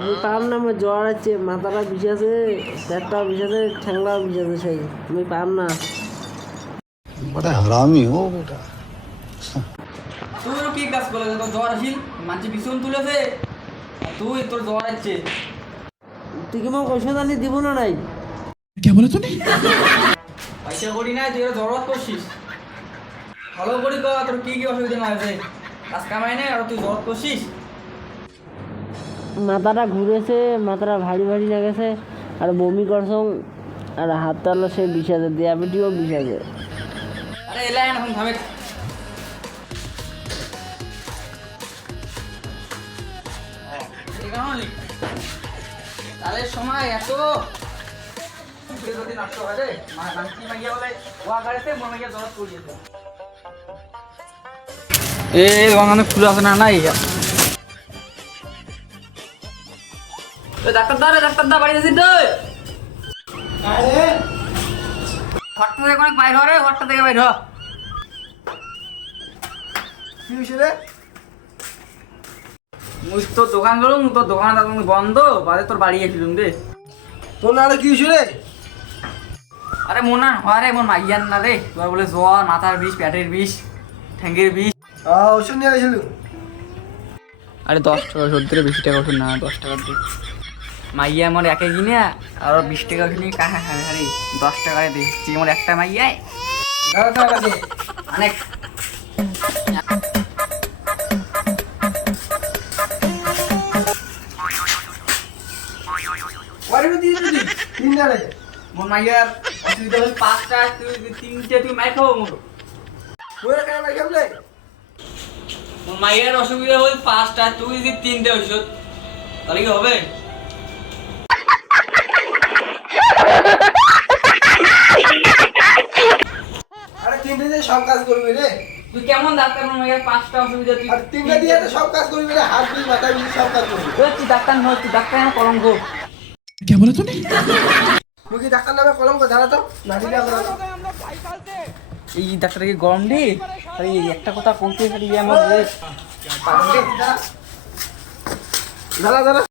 আমি পাম না, আমার জ্বর আছে, মাথাটা বিষাছে, পেটটা বিষাছে, ঠ্যাংটাও বিষাছে, সেই আমি পাম না। बड़ा हरामी हो बेटा। তুই কি কাজ করলে তোর জ্বর আসিল মানছি ভীষণ তুলেছে তুই তোর জ্বর আছে তুই কি মোক ওষুধ আনি দিব না নাই? পয়সা করি নাই তুই জ্বর করছিস ভালো করি কর তোর কি কি অসুবিধা না হয়েছে কাজ কামাই নেই আর তুই জ্বর করছিস মাথাটা ঘুরেছে, মাথাটা ভারী ভারী লেগেছে, আর বমি করছ, আর হাত তালা সে বিষাছে, দিয়াবেটিও বিষাছে। আরে এলাই এখন থামে তাহলে সময় এত যদি নষ্ট হয় রে মানসি মাইয়া বলে ওয়া গাড়িতে মনে গিয়ে জ্বর করিয়েছে বাগানে ফুল আছে না নাই ডাক্তার দা বাড়ি যাচ্ছি তো ঘরটা থেকে অনেক বাইর রে ঘরটা থেকে বাইর কি হয়েছে রে? মুই তোর দোকান করুম তোর দোকান বন্ধ বাদে তোর বাড়ি গেছিলুম রে তোর না কি হয়েছে রে? আরে মন না হয় রে মন মাইয়ান না রে তোর বলে জ্বর মাথার বিষ পেটের বিষ ঠ্যাঙ্গের বিষ ওষুধ নিয়ে গেছিল। আরে 10 টাকা ওষুধ দিলে বেশি টাকা ওষুধ না 10 টাকা দিয়ে মাইয়া আমার একে কিনে আর 20 টাকা ওষুধ নিয়ে কাহা খাবে আরে 10 টাকায় দিচ্ছি আমার একটা মাইয়ায় অনেক মোর মাইয়ার অসুবিধা হল 5টা তুই 3টে তুই মাই খাবো মোর মোর মাইয়ার অসুবিধা হল 5টা তুই যদি 3টে ওষুধ তাহলে কি হবে আরে তিনটে দিয়ে সব কাজ করবি রে। তুই কেমন ডাক্তার মোর মাইয়ার 5টা অসুবিধা তুই আর তিনটে দিয়ে তো সব কাজ করবি রে, হাত দিয়ে মাথা দিয়ে সব কাজ করবি। তুই ডাক্তার নয় তুই ডাক্তার না কলঙ্ক তুই কি ডাক্তার নামে কলঙ্ক দাঁড়া তো না দিলে এই ডাক্তার কি গরম রে আরে এই একটা কথা বলতে খালি আমার দাঁড়া দাঁড়া